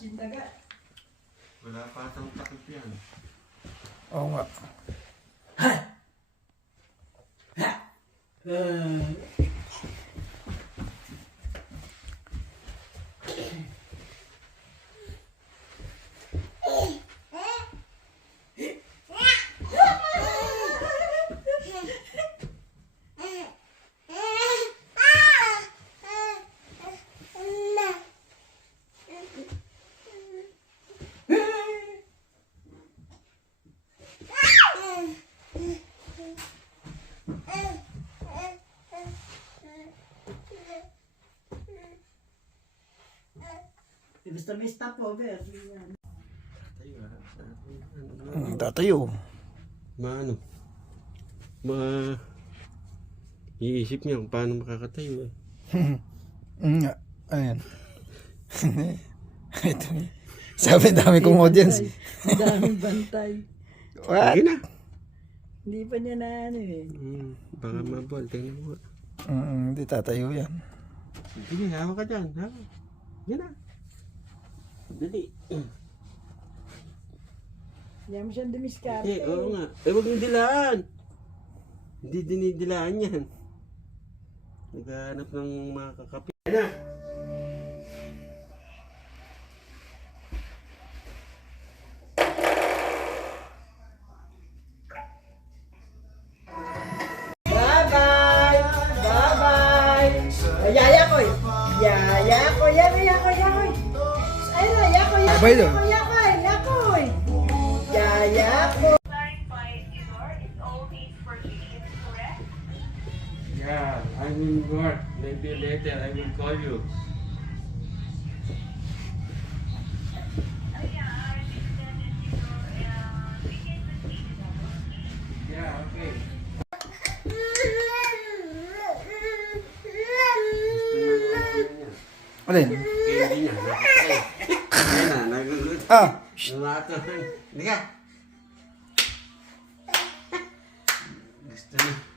Asin daga. Wala pa atang takip yan. Oo nga. Basta may stopover. Tayo ha. Tatayo. Maano? Iisip niya kung paano makakatayo eh. Nga. Ayan. Ito. Sabi dami kong audience. Daming bantay. What? Sige na. Hindi pa niya na ano eh. Baka mabol. Tingnan mo. Hindi tatayo yan. Sige, hawak ka dyan. Hawak. Yan na. Dali. Hindi mo siyang dumiskarte. Eh, oo nga. Eh, huwag yung dilaan. Hindi dinidilaan yan. Naghahanap ng mga kakapit. Yan na. Bye-bye! Bye-bye! Yaya ko eh! Yaya ko! Yaya ko! Yaya ko! Ay na! Yaya ko! Yaya ko! Abay daw. Yaya ko! Yaya ko! Yaya ko! Yeah, I will work. Maybe later I will call you. Yeah, okay. Alin? Kaya hindi niya. Nakakaya. Kaya na, nagulut. Ah! Namatahan. Hindi ka. Gusto na.